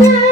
Bye.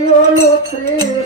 Shri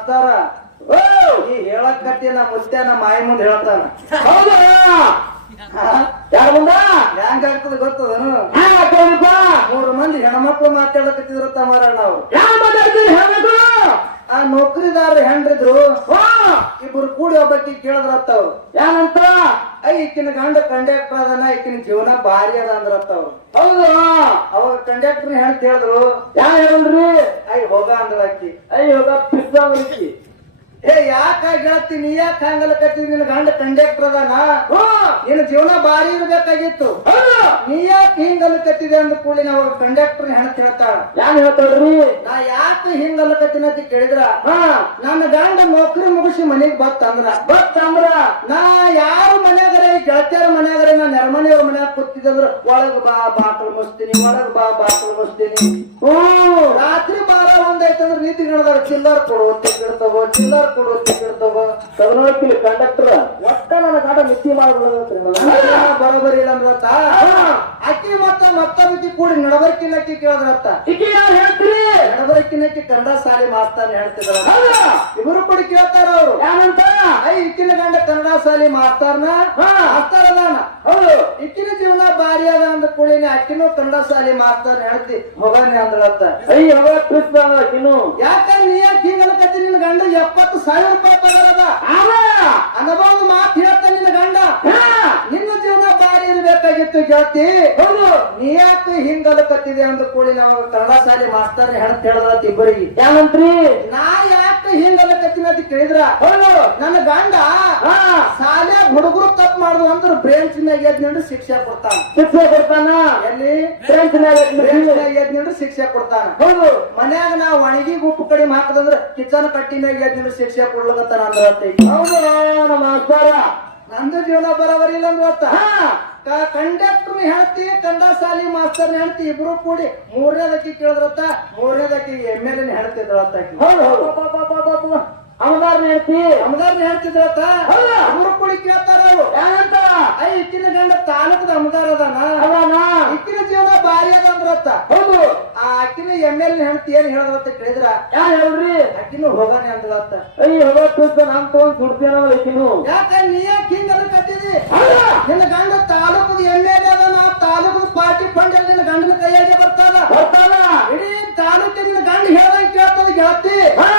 ಸತ್ತಾರ. ಈ ಹೇಳಕತ್ತಿ ನಮ್ಮ ಮುತ್ತೆ ನಮ್ಮ ಮುಂದೆ ಹೇಳ್ತಾನ. ಹೌದಾ? ಯಾರ ಮುಂದ? ಹೆಂಗ ಆಗ್ತದ ಗೊತ್ತದನು? ಮೂರು ಮಂದಿ ಹೆಣ್ಮಕ್ಳು ಮಾತಾಡಕತ್ತಿದ್ರು ತಮಾರ ನಾವು. ಹೇಳ್ಬೇಕು ಆ ನೌಕರಿದಾರ ಹೆಂಡ್ರಿದ್ರು? ಇಬ್ರು ಕೂಡಿ ಒಬ್ಬಕ್ಕೆ ಕೇಳದ್ರತ್ತವ್ ಏನಂತ ಈಕಿನ ಗಂಡ ಕಂಡಕ್ಟರ್ ಅದನ್ನ ಈಕಿನ ಜೀವನ ಭಾರಿ ಅದ ಅಂದ್ರತ್ತ ಅವ್ರು. ಹೌದು. ಅವಾಗ ಕಂಡಕ್ಟರ್ ಹೆಂಡ್ ಹೇಳಿದ್ರು ಯಾರು ಹೇಳ್ರಿ ಐ ಹೋಗ ಅಂದ್ರ ಆಕಿ. ಅಯ್ಯೋಗ ಅಕ್ಕಿ ಏ ಯಾಕ ಹೇಳ್ತಿ ನೀ ಯಾಕ ಹಂಗಲಕತ್ತಿ ನಿನ್ನ ಗಂಡ ಕಂಡಕ್ಟರ್ ಅದಾನ. ನಿನ್ನ ಜೀವನ ಭಾರಿ ಇರ್ಬೇಕಾಗಿತ್ತು. ನೀ ಯಾಕೆ ಹಿಂಗಲಕತ್ತಿದೆ ಅಂದ ಕೂಡಲೇ ನಾವು ಕಂಡಕ್ಟರ್ ಹೆಣತ್ ಹೇಳ್ತಾಳ. ಯಾನ್ ಹೇಳ್ತಾಳ್ರಿ? ನಾ ಯಾಕೆ ಹಿಂಗಲಕತ್ತಿನ ಅಂತ ಕೇಳಿದ್ರ? ಹಾ. ನನ್ನ ಗಂಡ ನೌಕರಿ ಮುಗಿಸಿ ಮನೆಗ್ ಬತ್ತಂದ್ರ. ಅಂದ್ರ ಗೊತ್ತಂದ್ರ ನಾ ಯಾರು ಮನ್ಯಾಗರೆ ಗೆಳತಿಯರ ಮನ್ಯಾಗ ನಾ ನೆರಮನೆಯವ್ರ ಮನ್ಯಾಗ ಕೂತಿದಂದ್ರ ಒಳಗ್ ಬಾ ಬಾಕಲ್ ಮಸ್ತೀನಿ ಒಳಗ್ ಬಾ ಬಾಕಲ್ ಮಸ್ತೀನಿ ಹ್ಮ್. ರಾತ್ರಿ ಬಾರ ಒಂದೈತಂದ್ರ ರೀತಿ ಗಣದಾರ ಚಿಲ್ಲರ್ ಕೊಡು ಟಿಕೆಟ್ ತಗೋ ಚಿಲ್ಲರ್ ಕೊಡು ಟಿಕೆಟ್ ತಗೋ ತಗೊಂಡೋಗ್ತಿಲ್ಲ ಕಂಡಕ್ಟರ್ ಒಟ್ಟ ನನ್ನ ಕಾಟ ಮಿತಿ ಮಾಡ್ಬಿಡೋದ್ರಿ ಬರೋಬರಿ ಇಲ್ಲ ಅಂದ್ರತ್ತ ಅಕ್ಕಿ ಮತ್ತ ಮಿತಿ ಕೂಡಿ ನಡಬರ್ಕಿನಕ್ಕಿ ಕೇಳಿದ್ರತ್ತ ಈಕೆ ಯಾರು ಹೇಳ್ತೀರಿ? ನಡಬರ್ಕಿನಕ್ಕಿ ಕನ್ನಡ ಸಾಲಿ ಮಾಸ್ತಾನೆ ಹೇಳ್ತಿದ್ರ. ಇವರು ಕೂಡ ಕೂಡಿ ಕೇಳ್ತಾರ ಅವ್ರು. ಏನಂತ ಐ ಇಕ್ಕಿನ ಗಂಡ ಕನ್ನಡ ಸಾಲಿ ಮಾಸ್ತಾರ್ನ? ಹಾ. ಮಾಸ್ತಾರ ಅದಾನ. ಹೌದು. ಇಕ್ಕಿನ ಜೀವನ ಭಾರಿ ಅದ ಅಂದ ಕೂಡಿನ ಅಕ್ಕಿನೂ ಕನ್ನಡ ಸಾಲಿ ಮಾಸ್ತಾರ ಹೇಳ್ತಿ. ಹೋಗಾನೆ ಅಂದ್ರತ್ತ. ಅಯ್ಯ ಅವ ಪಿಸ್ತಾವಲಿಕ್ಕಿನು ಯಾಕಂದ್ರೆ ನೀ ಯಾಕೆ ಹಿಂಗಲಕತ್ತಿ ನಿನ್ನ ಗಂಡ? ಎಪ್ಪತ್ತು ಸಾವಿರ ರೂಪಾಯಿ ತಗೋದ ಅನ್ನಬಹುದು ಮಾತು ಹೇಳ್ತ ನಿನ್ನ ಗಂಡ. ನಿನ್ನ ಜೀವನ ಬಾರಿ ಇರ್ಬೇಕಾಗಿತ್ತು ಜಾತಿ ಹೌದು. ನೀ ಯಾಕೆ ಹಿಂಗಲಕತ್ತಿದೆ ಅಂದ ಕೂಡಿ ನಾವು ಕನ್ನಡ ಶಾಲೆ ಮಾಸ್ತರ್ ಹೆಣ್ ಹೇಳಿದ್ರತ್ ಇಬ್ಬರಿಗೆ ಏನಂತ್ರಿ ನಾ ಯಾಕೆ ಹಿಂಗಲಕತ್ತಿನ ಅಂತ ಕೇಳಿದ್ರ? ಹೌದು. ನನ್ನ ಗಂಡ ಹಾ. ಶಾಲ್ಯಾಗ ಹುಡುಗರು ತಪ್ಪು ಮಾಡುದು ಅಂದ್ರೆ ಬ್ರೇಂಚ್ ಮ್ಯಾಗ ಎದ್ನಿಂದ್ರೆ ಶಿಕ್ಷೆ ಕೊಡ್ತಾನ. ಶಿಕ್ಷೆ ಕೊಡ್ತಾನ? ಎಲ್ಲಿ? ಬ್ರೇಂಚ್ ಮ್ಯಾಗ ಎದ್ ಶಿಕ್ಷೆ. ಕೊಡ್ತಾನ. ಹೌದು. ಮನ್ಯಾಗ ನಾ ಒಣಗಿ ಉಪ್ಪು ಕಡಿಮೆ ಹಾಕದಂದ್ರ ಕಿಚನ್ ಕಟ್ಟಿ ಮ್ಯಾಗ ಎದ್ ನಿಂಡು ಶಿಕ್ಷೆ ಕೊಡ್ಲಕತ್ತಾನ ಅಂದ್ರೆ ಹೌದು ನಮ್ಮ ನಂದು ಜೀವನ ಬರೋಬರಿ ಅಂತ ಹಾ. ಕಂಡಕ್ಟರ್ ಹೇಳ್ತಿ ಕಂದ ಸಾಲಿ ಮಾಸ್ತರ್ ಹೇಳ್ತಿ ಇಬ್ರು ಕೂಡಿ ಮೂರನೇದಕ್ಕೆ ಕೇಳಿದ್ರತ್ತ ಮೂರನೇದಕ್ಕೆ ಎಂ ಎಲ್ ಎನ್ ಹೇಳ್ತಿದ್ರತ್ತ ಅಮದಾರ್ನ ಹೇಳ್ತಿ. ಅಮದಾರ್ನ ಹೇಳ್ತಿದ್ರತ್ತ? ಇಬ್ರು ಕೂಡಿ ಕೇಳ್ತಾರ ಅವ್ರು. ಐ ಇಕ್ಕಿನ ಗಂಡ ತಾಲೂಕದ ಅಮದಾರ್ ಅದಾನ? ಅದಾನ? ಇಕ್ಕಿನ ಜೀವನ ಬಾರಿ ಅದ ಅಂದ್ರತ್ತ ಹೌದು. ಆ ಅಕ್ಕಿನ ಎಂ ಎಲ್ ಹೇಳ್ತಿ ಏನ್ ಹೇಳದ್ರತ್ತ ಕೇಳಿದ್ರ? ಯಾರು ಹೇಳ್ರಿ ಅಕ್ಕಿನೂ ಹೋಗಾನೆ ಅಂತ. ಅಯ್ಯ ಹೋಗ ಪಿಸ್ತ ನಾನ್ ತಗೊಂಡ್ ಸುಡ್ತೇನೋ ಲೆಕ್ಕಿನು ಯಾಕ ನೀ ಯಾಕೆ ಹಿಂಗ್ ಹೌದಾ? ನಿನ್ನ ಗಂಡ ತಾಲೂಕದ ಎಂ ಎಲ್ ಪಾರ್ಟಿ ಫಂಡ್ ಅಲ್ಲಿ ನಿನ್ನ ಗಂಡನ ಕೈಯಾಗೆ ಬರ್ತಾದ? ಬರ್ತಾನ ಇಡೀ ತಾಲೂಕಿನ ಗಂಡ ಹೇಳಂಗ್ ಕೇಳ್ತದ ಗೆಳತಿ. ಹಾ.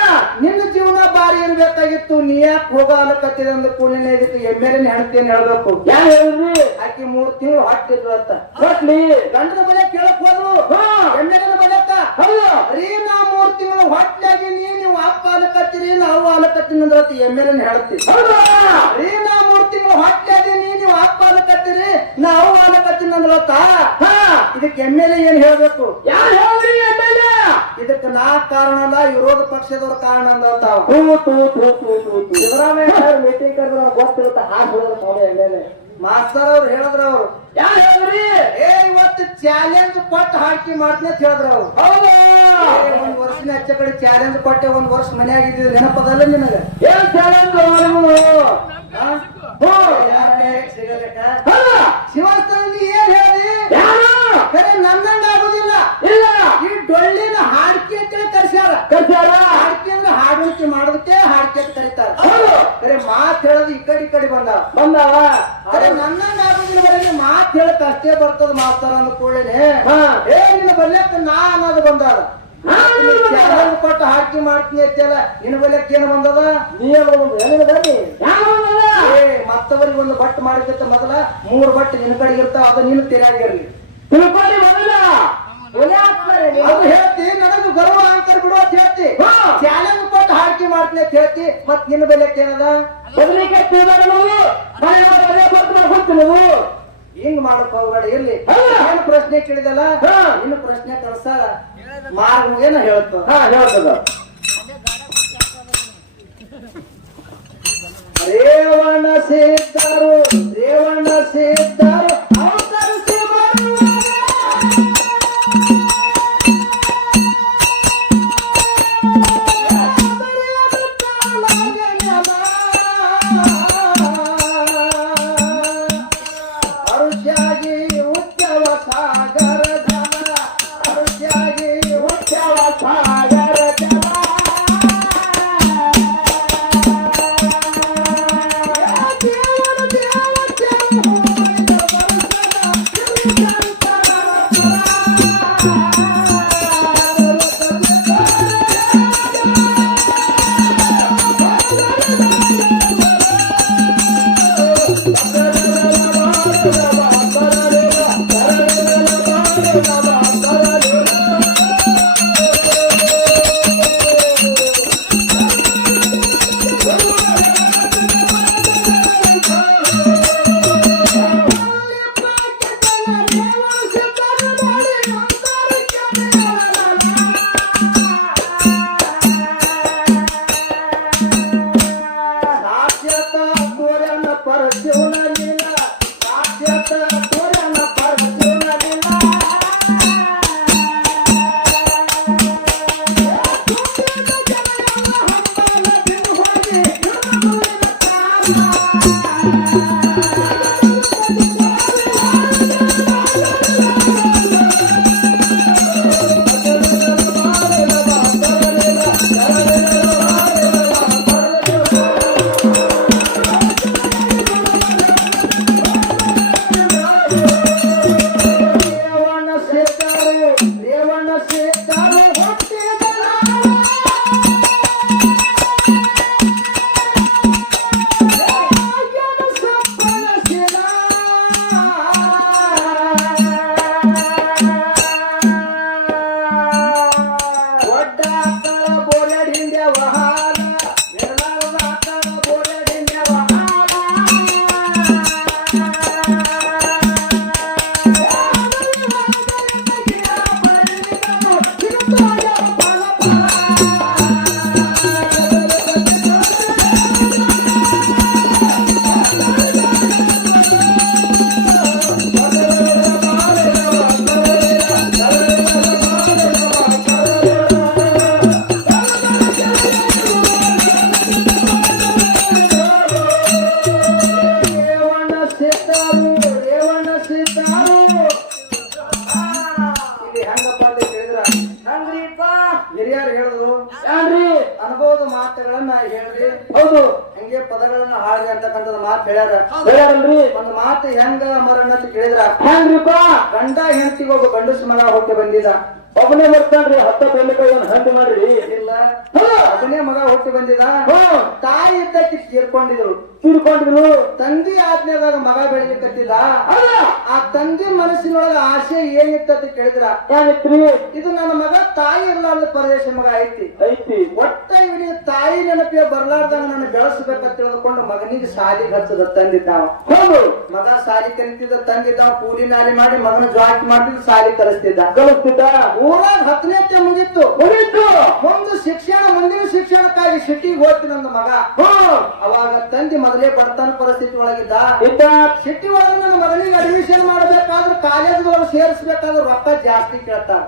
ನಿನ್ನ ಜೀವನ ಬಾರಿ ಇರ್ಬೇಕಾಗಿತ್ತು. ನೀ ಯಾಕೆ ಹೋಗಾಲಕತ್ತಿದ ಅಂದ ಕೂಡಲೇ ಇದಕ್ಕೆ ಎಂ ಹೆಣ್ತೀನಿ ಹೇಳ್ಬೇಕು. ಯಾರು ಹೇಳ್ರಿ ಆಕಿ ಮೂರ್ ತಿಂಗಳು ಹಾಕ್ತಿದ್ರು ಅಂತ. ಕೊಟ್ಲಿ ಗಂಡನ ಬಲೆ ಕೇಳಕ್ ಹೋದ್ರು ಹಾ. ಎಂ ಎಲ್ ಎನ್ ಬಲೆಕ್ಕ ಹೌದು. ರೀ ನಾ ಮೂರ್ ತಿಂಗಳು ಹೊಟ್ಲಾಗಿ ನೀ ನೀವು ಅಪ್ಪ ಅಲಕತ್ತಿರಿ ನಾವು ಆಲಕತ್ತೀನಿ ಅಂದ್ರೆ ಎಂ ಎಲ್ ಎನ್ ಹೇಳ್ತೀವಿ ಹೌದು? ರೀ ನಾ ಮೂರ್ ತಿಂಗಳು ಹೊಟ್ಲಾಗಿ ನೀ ನೀವು ಅಪ್ಪ ಅಲಕತ್ತಿರಿ ನಾವು ಅಲಕತ್ತಿನ ಅಂದ್ರೆ ಇದಕ್ಕೆ ಎಂ ಎಲ್ ಎ ಏನ್ ಹೇಳ್ಬೇಕು? ಯಾರು ಹೇಳ್ರಿ ಎ? ಇದಕ್ಕೆ ನಾ ಕಾರಣ ಅಲ್ಲ ವಿರೋಧ ಪಕ್ಷದವ್ರ ಕಾರಣ ಅಂತ ಸಿದ್ದರಾಮಯ್ಯ ಸರ್ ಮೀಟಿಂಗ್ ಕರೆದ್ರೆ ಗೊತ್ತಿರುತ್ತೆ ಹಾಗೆ ಹೋದ್ರೆ ಎಲ್ ಎ. ಮಾಸ್ತರ್ ಅವ್ರು ಹೇಳಿದ್ರ ಅವ್ರು. ಯಾರು ಹೇಳ್ರಿ ಏ ಇವತ್ತು ಚಾಲೆಂಜ್ ಕೊಟ್ಟು ಹಾಕಿ ಮಾಡ್ತೀನಿ ಅಂತ ಹೇಳಿದ್ರ ಅವ್ರು. ಹೌದಾ? ಒಂದ್ ವರ್ಷನ ಹೆಚ್ಚ ಕಡೆ ಚಾಲೆಂಜ್ ಕೊಟ್ಟೆ ಒಂದ್ ವರ್ಷ ಮನ್ಯಾಗ ಇದ್ದಿದ್ದು ನೆನಪದಲ್ಲ ನಿನಗೆ? ಏನ್ ಚಾಲೆಂಜ್ ಹೌದಾ? ಶಿವಸ್ಥಾನ ಏನ್ ಹೇಳಿ ಖರೆ ನನ್ನಂಗ ಆಗುದಿಲ್ಲ. ಇಲ್ಲ. ಈ ಡೊಳ್ಳಿನ ಹಾಡ್ಕಿ ಅಂತೇಳಿ ಕರ್ಸ್ಯಾರ. ಕರ್ಸ್ಯಾರ? ಹಾಡ್ಕಿ ಅಂದ್ರೆ ಹಾಡುಣಿಕೆ ಮಾಡೋದಕ್ಕೆ ಹಾಡ್ಕಿ ಅಂತ ಕರೀತಾರ. ಹೌದು. ಕರೆ ಮಾತ್ ಹೇಳೋದು ಈ ಕಡೆ ಈ ಕಡೆ ಬಂದಾವ. ಬಂದಾವ? ಅರೆ ನನ್ನಂಗ ಆಗುದಿಲ್ಲ ಬರೀ ಮಾತ್ ಹೇಳಕ್ ಅಷ್ಟೇ ಬರ್ತದ ಮಾಸ್ತಾರ ಅಂದ ಕೂಡಲೇ ಹಾ. ಏ ನಿನ್ನ ಬಲ್ಯಕ್ಕ ನಾ ಅನ್ನೋದು ಬಂದಾರ ನಾನು. ಕೊಟ್ಟು ಹಾಕಿ ಮಾಡ್ತೀನಿ ಅಂತೇಳ. ನಿನ್ನ ಬಲ್ಯಕ್ಕ ಏನು ಬಂದದ? ನೀವೇ ಏನಿಲ್ಲ ಬನ್ನಿ ಮತ್ತವರಿಗೆ ಒಂದು ಬಟ್ ಮಾಡಿದ್ದ ಮೊದಲ ಮೂರು ಬಟ್ ನಿನ್ನ ಕಡೆಗೆ ಇರ್ತಾವ ಅದು ನಿನ್ನ ತೆರೆಯಾಗಿರ್ಲಿ ತಿಳ್ಕೊಳ್ಳಿ ಮೊದಲ. ಒಲೆ ಹಾಕ್ತಾರೆ ನೀವು. ಅದು ಹೇಳ್ತಿ ನನಗೆ ಗರ್ವ ಅಂಕರ್ ಬಿಡು ಅಂತ ಹೇಳ್ತಿ. ಚಾಲೆಂಜ್ ಕೊಟ್ಟು ಹಾಕಿ ಮಾಡ್ತೀನಿ ಅಂತ ಹೇಳ್ತಿ. ಮತ್ ನಿನ್ನ ಬೆಲೆ ಏನದ ಬದಲಿಗೆ ತಿಳ್ದಾಗ ನಾವು ಮನೆ ಒಳಗೆ ಬರ್ತು ಮಾಡ್ಕೊಳ್ತೀವಿ ನೀವು. ಹಿಂಗ್ ಮಾಡಕ್ ಹೋಗ್ಬೇಡ ಇರ್ಲಿ. ಹೌದಾ? ಏನ್ ಪ್ರಶ್ನೆ ಕೇಳಿದಲ್ಲ? ಹಾ. ಇನ್ನು ಪ್ರಶ್ನೆ ಕಳ್ಸ. ಮಾರ್ಗ ಏನ ಹೇಳ್ತು? ಹಾ ಹೇಳ್ತದ. ರೇವಣ ಸಿದ್ಧರು ರೇವಣ ಸಿದ್ಧರು ಹೆಂಗ ಮರಣ ಅಂತ ಕೇಳಿದ್ರ? ಹೆಂಗ್ರಿಪ್ಪ? ಗಂಡ ಹೆಂಡತಿಗೊಬ್ಬ ಗಂಡಸ ಮಗ ಹೋಗಿ ಬಂದಿದ. ಒಬ್ಬನೇ ಬರ್ತಾನ್ರಿ ಹತ್ತ ಬೆಲ್ಲಕ ಕೈಯನ್ನು ಹಂದಿ ಮಾಡ್ರಿ. ಇಲ್ಲ. ಒಬ್ಬನೇ ಮಗ ಹುಟ್ಟಿ ಬಂದಿದ. ತಾಯಿ ಇದ್ದಕ್ಕೆ ತೀರ್ಕೊಂಡಿದ್ರು ತೀರ್ಕೊಂಡಿದ್ರು ತಂದೆ ಆಜ್ಞೆದಾಗ ಮಗ ಬೆಳಿಲಿಕ್ಕತ್ತಿದ ಆ ತಂದೆ ಮನಸ್ಸಿನೊಳಗ ಆಸೆ ಏನಿತ್ತ ಅಂತ ಕೇಳಿದ್ರ? ಏನಿತ್ರಿ ಇದು ನನ್ನ ಮಗ ತಾಯಿ ಇರ್ಲಾರ್ದ ಪರದೇಶ ಮಗ ಐತಿ. ಐತಿ. ಒಟ್ಟ ಇವನಿಗೆ ತಾಯಿ ನೆನಪಿಗೆ ಬರ್ಲಾರ್ದಾಗ ನನ್ನ ಬೆಳೆಸ್ಬೇಕಂತ ತಿಳಿದುಕೊಂಡು ಮಗನಿಗೆ ಸಾಲಿ ಹಚ್ಚದ ತಂದಿದ್ದಾವ. ಹೌದು. ಮಗ ಸಾಲಿ ಕಲಿತಿದ್ದ ತಂದಿದ್ದಾವ ಕೂಲಿ ನಾಲಿ ಮಾಡಿ ಮಗನ ಜಾಕಿ ಮಾಡ್ತಿದ್ದ ಸಾಲಿ ಕಲಿಸ್ತಿದ್ದ. ಕಲಿಸ್ತಿದ್ದ? ಊರಾಗ ಹತ್ತನೇ ಮುಗಿತ್ತು ಮುಗಿತ್ತು ಒಂದು ಶಿಕ್ಷಣ ಮುಂದಿನ ಶಿಕ್ಷಣಕ್ಕಾಗಿ ಸಿಟಿಗೆ ಹೋಯ್ತು ನನ್ನ ಮಗ. ಅವಾಗ ತಂದೆ ಮೊದಲೇ ಬಡತನ ಪರಿಸ್ಥಿತಿ ಒಳಗಿದ್ದ ಸಿಟಿ ಒಳಗೆ ನನ್ನ ಮಗನಿಗೆ ಅಡ್ಮಿಷನ್ ಮಾಡಬೇಕಾದ್ರೆ ಕಾಲೇಜ್ ಒಳಗೆ ಸೇರಿಸ್ಬೇಕಾದ್ರೆ ರೊಕ್ಕ ಜಾಸ್ತಿ ಕೇಳ್ತಾರ.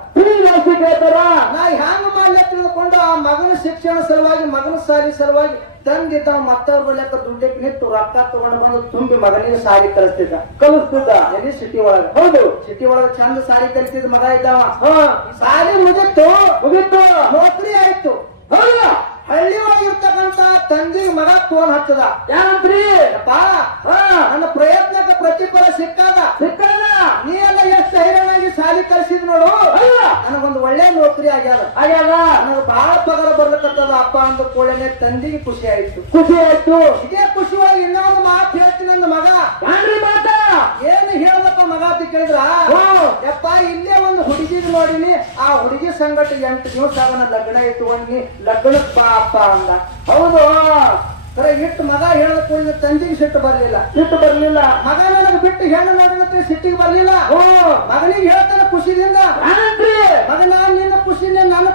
ಜಾಸ್ತಿ ಕೇಳ್ತಾರ? ನಾ ಹ್ಯಾಂಗ ಮಾಡ್ಲಿ ತಿಳ್ಕೊಂಡು ಆ ಮಗನ ಶಿಕ್ಷಣ ಸಲುವಾಗಿ ಮಗನ ಸಾಲಿ ಸಲುವಾಗಿ ತಂದಿದ್ದ ಮತ್ತವ್ರ ಲೆಕ್ಕ ದುಡ್ಡಕ್ಕೆ ನಿಂತು ರೊಕ್ಕ ತಗೊಂಡು ಬಂದು ತುಂಬಿ ಮಗನಿಗೆ ಸಾಲಿ ಕಲಿಸ್ತಿದ್ದ ಕಲಿಸ್ತಿದ್ದ. ಎಲ್ಲಿ? ಸಿಟಿ ಒಳಗ. ಹೌದು. ಸಿಟಿ ಒಳಗ ಚಂದ ಸಾರಿ ಕಲಿಸಿದ ಮಗ ಇದ್ದಾವ. ಹಾ. ಸಾಲಿ ಮುಗಿತ್ತು ಮುಗೀತು. ನೌಕರಿ ಆಯ್ತು. ಹೌದಾ? ಹಳ್ಳಿ ಒಳಗೆ ಇರ್ತಕ್ಕಂತ ತಂದೆ ಮಗ ಫೋನ್ ಹಚ್ಚದ. ಯಾರಂತ್ರಿ? ನನ್ನ ಪ್ರಯತ್ನಕ್ಕೆ ಪ್ರತಿಫಲ ಸಿಕ್ಕಾದ ಸಿಕ್ಕಾನ ನೀ ಎಲ್ಲ ಎಷ್ಟು ಹೈರಾಣಾಗಿ ಸಾಲಿ ಕಲಿಸಿದ್ ನೋಡು. ನನಗೊಂದು ಒಳ್ಳೆ ನೌಕರಿ ಆಗ್ಯಾದ. ಆಗ್ಯಾದ? ನನಗೆ ಬಹಳ ಪಗಾರ ಬರ್ಲಿಕ್ಕತ್ತದ ಅಪ್ಪ ಅಂದ ಕೂಡಲೇ ತಂದಿಗೆ ಖುಷಿ ಆಯ್ತು. ಖುಷಿ ಆಯ್ತು? ಇದೇ ಖುಷಿ ಒಳಗೆ ಇನ್ನೊಂದು ಮಾತು ಹೇಳ್ತೀನಿ ನನ್ನ ಮಗ. ಏನು ಹೇಳದಪ್ಪ ಮಗ ಅಂತ ಕೇಳಿದ್ರ. ಯಪ್ಪ ಇಲ್ಲೇ ಒಂದು ಹುಡುಗಿದ್ ನೋಡಿನಿ. ಆ ಹುಡುಗಿ ಸಂಗಟ ಎಂಟು ದಿವಸ ಅವನ ಲಗ್ನ ಇಟ್ಕೊಂಡಿ ಲಗ್ನಕ್ ಬಾ ಅಪ್ಪ ಅಂದ. ಹೌದು. ಕರೆ ಇಟ್ಟು ಮಗ ಹೇಳದ ಕೂಡಿದ ತಂದಿಗೆ ಸಿಟ್ಟು ಬರ್ಲಿಲ್ಲ. ಸಿಟ್ಟು ಬರ್ಲಿಲ್ಲ. ಮಗ ನನಗೆ ಬಿಟ್ಟು ಹೆಣ್ಣು ನೋಡಿದ್ರೆ ಸಿಟ್ಟಿಗೆ ಬರ್ಲಿಲ್ಲ. ಓ ಮಗನಿಗೆ ಹೇಳ್ತಾನೆ ಖುಷಿದಿಂದ. ಮಗ ಮಗನ ನಿನ್ನ ನನ್ನ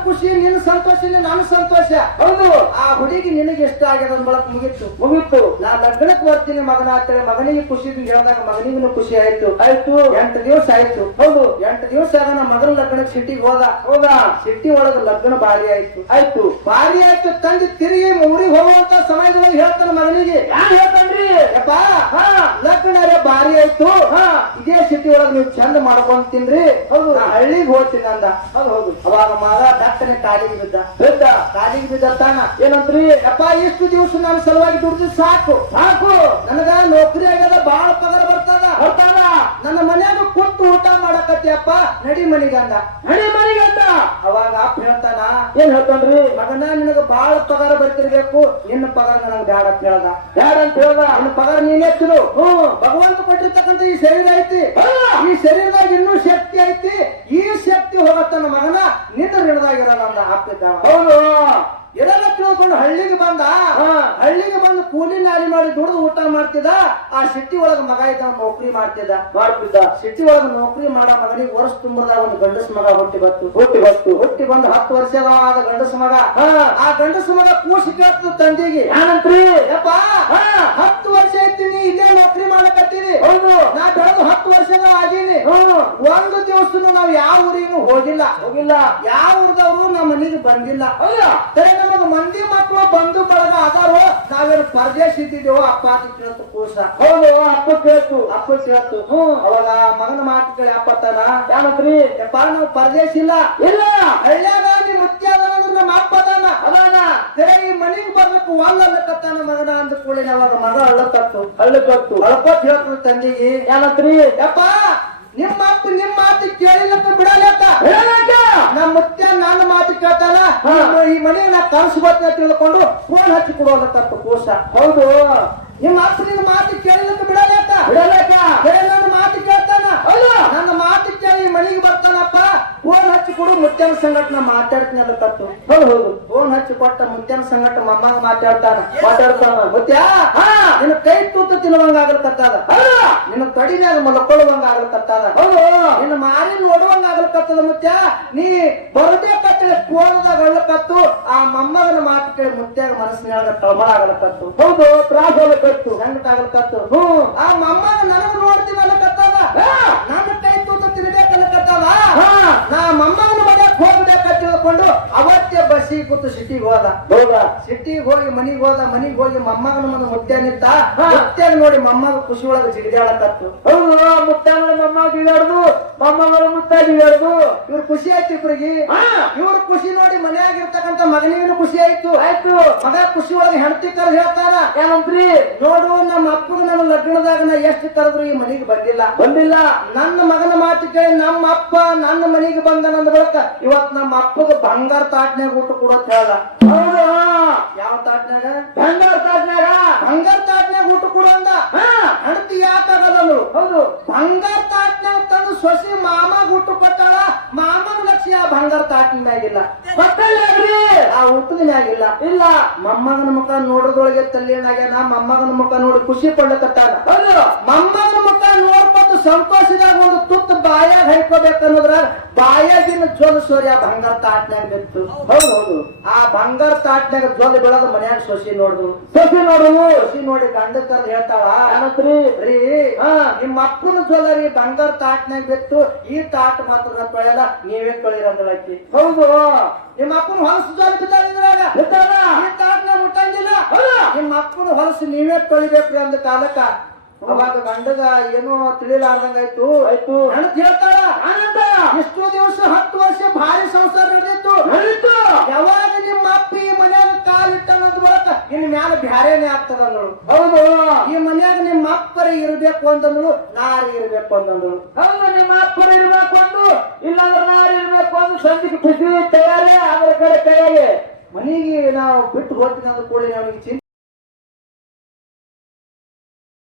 ಖುಷಿ ನಿನ್ನ ಸಂತೋಷ ನನ್ನ ಸಂತೋಷ. ಹೌದು. ಆ ಹುಡುಗಿ ನಿನಗೆ ಇಷ್ಟ ಆಗ್ಯದ ಬಳಕ್ ಮುಗಿತ್ತು ಮುಗಿತ್ತು ನಾ ಲಗ್ನಕ್ಕೆ ಬರ್ತೀನಿ ಮಗನ ಅಂತೇಳಿ ಮಗನಿಗೆ ಖುಷಿ ಹೇಳಿದಾಗ ಮಗನಿಗೂ ಖುಷಿ ಆಯ್ತು. ಆಯ್ತು. ಎಂಟು ದಿವಸ ಆಯ್ತು. ಹೌದು. ಎಂಟು ದಿವಸ ಆಗ ನಮ್ಮ ಮಗನ ಲಗ್ನಕ್ಕೆ ಸಿಟ್ಟಿಗೆ ಹೋದ. ಹೌದಾ? ಸಿಟಿ ಒಳಗ ಲಗ್ನ ಬಾರಿ ಆಯ್ತು. ಆಯ್ತು. ಬಾರಿ ಆಯ್ತು. ತಂದು ತಿರುಗಿ ಊರಿಗೆ ಹೋಗುವಂತ ಸಮಯದೊಳಗೆ ಹೇಳ್ತಾನೆ ಮಗನಿಗೆ. ಯಾರು ಹೇಳ್ತಾನ್ರಿ? ಯಪ್ಪ ಹಾ. ಲಗ್ನ ಬಾರಿ ಆಯ್ತು. ಹಾ. ಇದೇ ಸಿಟಿ ಒಳಗೆ ನೀವು ಚಂದ ಮಾಡ್ಕೊಂತೀನ್ರಿ ಹೌದು. ಹಳ್ಳಿಗೆ ಹೋಗ್ತೀನಿ ಅಂದ. ಹೌದು ಹೌದು. ಅವಾಗ ಮಗ ಡಾಕ್ಟರ್ ಕಾಲಿಗೆ ಬಿದ್ದ ಬಿದ್ದ ಕಾಲಿಗೆ ಬಿದ್ದ ತಾನ ಏನಂತ್ರಿ? ಅಪ್ಪ ಇಷ್ಟು ದಿವಸ ನಾನು ಸಲುವಾಗಿ ದುಡ್ದು ಸಾಕು. ಸಾಕು. ನನಗ ನೌಕರಿ ಆಗ್ಯದ ಬಾಳ ಪಗಾರ ಬರ್ತದ. ಬರ್ತದ. ನನ್ನ ಮನ್ಯಾಗ ಕುಂತು ಊಟ ಮಾಡಕತ್ತಿಯಪ್ಪ ನಡಿ ಮನಿಗಂದ. ನಡಿ ಮನೆಗೆ ಅವಾಗ ಅಪ್ಪ ಹೇಳ್ತಾನ? ಏನ್ ಹೇಳ್ತಾನ್ರಿ? ಮಗನ ನಿನಗ ಬಾಳ ಪಗಾರ ಬರ್ತಿರ್ಬೇಕು. ನಿನ್ನ ಪಗಾರ ನನಗ ಬ್ಯಾಡ ಅಂತ ಹೇಳ್ದ. ಯಾರ ಅಂತ ಹೇಳ್ದ? ನಿನ್ನ ಪಗಾರ ನೀನೇ ತಿರು ಹ್ಮ್ ಭಗವಂತ ಕೊಟ್ಟಿರ್ತಕ್ಕಂತ ಈ ಶರೀರ ಐತಿ? ಈ ಶರೀರದಾಗ ಇನ್ನೂ ಶಕ್ತಿ ಐತಿ. ಈ ಶಕ್ತಿ ಹೋಗತ್ತ ನನ್ನ ಮಗನ ನಿನ್ನ ಋಣದಾಗಿರೋಣ ಅಂದ ಅಪ್ಪಿದ್ದಾವ ಹೌದು. ಇದೆಲ್ಲ ತಿಳ್ಕೊಂಡು ಹಳ್ಳಿಗೆ ಬಂದ. ಹಳ್ಳಿಗೆ ಬಂದು ಕೂಲಿ ನಾಲಿ ಮಾಡಿ ದುಡಿದು ಊಟ ಮಾಡ್ತಿದ್ದ ಆ ಸಿಟಿ ಒಳಗ ಮಗ ಇದ್ದ ನೌಕರಿ ಮಾಡ್ತಿದ್ದ. ಮಾಡ್ತಿದ್ದ. ಸಿಟಿ ಒಳಗ ನೌಕರಿ ಮಾಡೋ ಮಗನಿಗೆ ವರ್ಷ ತುಂಬದ ಒಂದು ಗಂಡಸ ಮಗ ಹುಟ್ಟಿ ಬತ್ತು ಹುಟ್ಟಿ ಬತ್ತು ಹುಟ್ಟಿ ಬಂದು ಹತ್ತು ವರ್ಷದ ಆದ ಗಂಡಸ ಮಗ. ಆ ಗಂಡಸ ಮಗ ಕೂಸಿ ಕೇಳ್ತದ ತಂದೆಗೆ. ಏನಂತ್ರಿ ಯಪ್ಪ ಹಾ. ಹತ್ತು ವರ್ಷ ಇದ್ದೀನಿ ಇಲ್ಲೇ ನೌಕರಿ ಮಾಡಕತ್ತೀನಿ ಹೌದು. ನಾ ಬೆಳೆದು ಹತ್ತು ವರ್ಷದ ಆಗೀನಿ. ಹ್ಮ್. ಒಂದು ದಿವಸನು ನಾವು ಯಾವ ಊರಿಗೂ ಹೋಗಿಲ್ಲ. ಹೋಗಿಲ್ಲ. ಯಾವ ಊರ್ದವ್ರು ನಮ್ಮ ಮನೆಗೆ ಬಂದಿಲ್ಲ. ಸರಿ ನಮಗ ಮಂದಿ ಮಕ್ಕಳು ಬಂದು ಬಳಗ ಅದಾರು ನಾವೇನು ಪರದೇಶ ಇದ್ದಿದ್ದೇವೋ ಅಪ್ಪ ಅಂತ ಕೇಳ್ತು ಕೂಸ ಹೌದು ಅಪ್ಪ ಕೇಳ್ತು. ಅಪ್ಪ ಕೇಳ್ತು. ಹ್ಮ್ ಅವಾಗ ಮಗನ ಮಾತು ಕೇಳಿ ಅಪ್ಪತ್ತಾನ ಯಾವತ್ರಿ? ಯಪ್ಪ ನಾವು ಪರದೇಶ ಇಲ್ಲ. ಇಲ್ಲ. ಹಳ್ಳ್ಯಾಗ ನಿಮ್ ಮುತ್ಯ ಅದಾನಂದ್ರ ನಮ್ಮ ಅಪ್ಪ ಅದಾನ. ಸರಿ ಈ ಮನೆಗೆ ಬರ್ಬೇಕು ಒಲ್ಲ ಅನ್ನಕತ್ತಾನ ಮಗನ ಅಂದ ಕೂಡಲೇ ಅವಾಗ ಮಗ ಅಳ್ಳಕತ್ತು ಹಳ್ಳ ಕತ್ತು ಅಳ್ಕೊತ್ ಹೇಳ್ತು ತಂದಿಗೆ. ಯಾವತ್ರಿ? ಯಪ್ಪ ನಿಮ್ಮ ಅಪ್ಪ ನಿಮ್ಮ ಮಾತು ಕೇಳಿಲ್ಲ ಬಿಡಲಕ್ಕ ಮುತ್ಯ ನನ್ನ ಮಾತು ಕೇಳ್ತಾನ? ಈ ಮನೆಗೆ ನಾ ಕಳ್ಸ್ಬೇಕು ತಿಳ್ಕೊಂಡು ಫೋನ್ ಹಚ್ಚಿ ಕೊಡೋಲಕ್ಕತ್ತ ಕೋಶ ಹೌದು. ನಿಮ್ಮ ಅಪ್ಪ ನಿನ್ನ ಮಾತು ಕೇಳಲಿಕ್ಕೆ ಬಿಡಲೇಕ ಬಿಡಲೇಕ ನನ್ನ ಮಾತು ಕೇಳ್ತಾನ? ಹೌದು ನನ್ನ ಮಾತು ಕೇಳಿ ಮನೆಗೆ ಬರ್ತಾನಪ್ಪ. ಫೋನ್ ಹಚ್ಚಿ ಕೊಡು ಮುತ್ಯನ ಸಂಘಟನೆ ಮಾತಾಡ್ತೀನಿ ಮಾತಾಡ್ತೀನಿ ತಪ್ಪು. ಹೌದು ಹೌದು ಫೋನ್ ಹಚ್ಚಿ ಕೊಟ್ಟ ಮುತ್ಯನ ಸಂಗಟ ಮಮ್ಮ ಮಾತಾಡ್ತಾನ. ಮಾತಾಡ್ತಾನ ಮುತ್ಯ ಹಾ. ನಿನ್ನ ಕೈ ತೂತು ತಿನ್ನುವಂಗ ಆಗ್ಲಕತ್ತಾದ ನಿನ್ನ ಕಡಿಮ್ಯಾಗ ಮಲ್ಕೊಳ್ಳುವಂಗ ಆಗ್ಲಕತ್ತಾದ ಹೌದು. ನಿನ್ನ ಮಾರಿ ನೋಡುವಂಗ ಆಗ್ಲಕತ್ತದ ಮುತ್ಯ. ನೀ ಬರಬೇಕತ್ತೇಳಿ ಕೋಣದಾಗ ಅಳ್ಳಕತ್ತು ಆ ಮಮ್ಮಗನ ಮಾತು ಕೇಳಿ ಮುತ್ಯಾಗ ಮನಸ್ಸಿನಾಗ ತಳಮಳ ಆಗ್ಲಕತ್ತು ಹೌದು ತ್ರಾಸ ಕತ್ತು. ಸಂಘಟ ಆಗ್ಲಕತ್ತು ಹ್ಮ್. ಆ ಮಮ್ಮನ ನನಗ ನೋಡ್ತೀನಿ ಅಲ್ಲಕತ್ತದ ನನ್ನ ಕೈ ತೂತ ನಾ ಮಮ್ಮನ ಮನೆಯಕ್ ಹೋಗ್ಬೇಕಂತ ತಿಳ್ಕೊಂಡು ಅವತ್ತೇ ಬಸ್ಸಿಗೆ ಕೂತು ಸಿಟಿಗೆ ಹೋದ. ಹೌದಾ? ಸಿಟಿಗೆ ಹೋಗಿ ಮನಿಗ್ ಹೋದ ಮನಿಗ್ ಹೋಗಿ ಮೊಮ್ಮಗನ ಮನ ಮುತ್ತೇನಿತ್ತ. ಮುತ್ಯಾಗ ನೋಡಿ ಮೊಮ್ಮಗ ಖುಷಿ ಒಳಗ ಜಿಗಿದಾಳಕತ್ತು ಹೌದು ಮುತ್ತಾನ ಮೊಮ್ಮ ಗಿಡಾಡ್ದು ಮೊಮ್ಮಗಳು ಮುತ್ತ ಗಿಡಾಡ್ದು ಇವ್ರ ಖುಷಿ ಆಯ್ತು ಇಬ್ರಿಗೆ. ಇವ್ರ ಖುಷಿ ನೋಡಿ ಮನೆಯಾಗ ಇರ್ತಕ್ಕಂತ ಮಗನಿಗೂ ಖುಷಿ ಆಯ್ತು. ಆಯ್ತು. ಮಗ ಖುಷಿ ಒಳಗೆ ಹೆಂಡತಿ ಕರೆದು ಹೇಳ್ತಾರ ಏನಂತ್ರಿ ನೋಡು ನಮ್ಮ ಅಪ್ಪಗ ನಮ್ಮ ಲಗ್ನದಾಗ ನಾ ಎಷ್ಟು ಕರೆದ್ರು ಈ ಮನೆಗೆ ಬಂದಿಲ್ಲ. ಬಂದಿಲ್ಲ. ನನ್ನ ಮಗನ ಮಾತು ಕೇಳಿ ನಮ್ಮ ಅಪ್ಪ ನನ್ನ ಮನೆಗೆ ನನ್ನ ಬಳಿಕ ಇವತ್ ನಮ್ಮ ಅಪ್ಪಗ ಬಂಗಾರ ತಾಟ್ನ್ಯಾಗ ಊಟ ಕೊಡೋತ್ ಹೇಳ. ಯಾವ ತಾಟ್ನ್ಯಾಗ? ಬಂಗಾರ ತಾಟ್ನಾಗ ಬಂಗಾರ ತಾಟ್ನ್ಯಾಗ ಊಟ ಕೊಡಂದ ಹೆಂಡತಿ ಯಾಕಾಗಲ್ಲಂದ್ರು ಹೌದು. ಬಂಗಾರ ತಾಟ್ನ್ಯಾಗ ತಂದು ಸೊಸಿ ಮಾಮ ಊಟ ಕೊಟ್ಟಾಳ. ಮಾಮನ ಲಕ್ಷ್ಯ ಆ ಬಂಗಾರ ತಾಟಿನ ಮ್ಯಾಗಿಲ್ಲ ಗೊತ್ತಲ್ರಿ ಆ ಊಟದ ಮ್ಯಾಗಿಲ್ಲ. ಇಲ್ಲ. ಮೊಮ್ಮಗನ ಮುಖ ನೋಡೋದೊಳಗೆ ತಲ್ಲೇನಾಗ್ಯಾನ ಮೊಮ್ಮಗನ ಮುಖ ನೋಡಿ ಖುಷಿ ಪಡ್ಲಕತ್ತಾನ? ಹೌದು. ಮೊಮ್ಮಗನ ಮುಖ ನೋಡ್ಕೊತ ಸಂತೋಷದಾಗ ಒಂದು ತುತ್ತು ಬಾಯಾಗ ಹೈಕೋಬೇಕನ್ನೋದ್ರ ಬಾಯಾಗಿನ ಜೋಲ್ ಸೋರಿ ಆ ಬಂಗಾರ ತಾಟ್ನ್ಯಾಗ ಬಿತ್ತು. ಹೌದು ಹೌದು. ಆ ಬಂಗಾರ ತಾಟ್ನ್ಯಾಗ ಜೋಲ್ ಬೆಳದ ಮನ್ಯಾಗ ಸೊಸಿ ನೋಡುದು. ಸೊಸಿ ನೋಡು ಸೊಸಿ ನೋಡಿ ಗಂಡ ಹೇಳ್ತಾವ್ರಿ ಹೇಳ್ತಾಳ ಏನಂತ್ರಿ? ರೀ ಹಾ. ನಿಮ್ಮ ಅಪ್ಪನ ಜ್ವಲ್ಲರಿ ಬಂಗಾರ ತಾಟ್ನಾಗ ಬಿತ್ತು ಈ ತಾಟ್ ಮಾತ್ರ ತೊಳೆಯಲ್ಲ ನೀವೇ ತೊಳಿರಂದಳಕಿ ಹೌದು. ನಿಮ್ಮ ಅಪ್ಪನ ಹೊಲಸು ಬಿದ್ದಾನ? ಈ ಮುಟ್ಟಂಗಿಲ್ಲ? ನಿಮ್ಮ ಅಪ್ಪನ ಹೊಲಸು ನೀವೇ ತೊಳಿಬೇಕ್ರಿ ಅಂದ ಕಾಲಕ್ಕ. ಅವಾಗ ಗಂಡಗ ಏನೋ ತಿಳಿಲಾರ್ದಂಗಾಯ್ತು. ಆಯ್ತು. ಅಂತ ಹೇಳ್ತಾಳ ಆನಂದ ಇಷ್ಟು ದಿವಸ ಹತ್ತು ವರ್ಷ ಭಾರಿ ಸಂಸಾರ ನಡೆದಿತ್ತು. ಯಾವಾಗ ನಿಮ್ಮ ಅಪ್ಪ ಈ ಮನ್ಯಾಗ ಕಾಲಿಟ್ಟನಂತ ಬಳಕ ಇನ್ ಮ್ಯಾಲ ಬ್ಯಾರೇನೆ ಆಗ್ತದ ಅಂದಳು. ಹೌದು. ಈ ಮನ್ಯಾಗ ನಿಮ್ಮ ಅಪ್ಪರಿ ಇರ್ಬೇಕು ಅಂತಂದಳು ನಾರಿ ಇರ್ಬೇಕು ಅಂತಂದಳು ಹೌದು ನಿಮ್ಮ ಅಪ್ಪರಿ ಇರ್ಬೇಕು ಒಂದು ಇಲ್ಲಾಂದ್ರೆ ನಾರಿ ಇರ್ಬೇಕು ಒಂದು ಸಂಧಿಗೆ ಖುಷಿ ತಯಾರಿ ಅದರ ಕಡೆ ತಯಾರೇ. ಮನೆಗೆ ನಾವು ಬಿಟ್ಟು ಹೋಗ್ತೀನಿ ಅಂದ ಕೂಡಲೇ ಅವನಿಗೆ ಚಿಂತೆ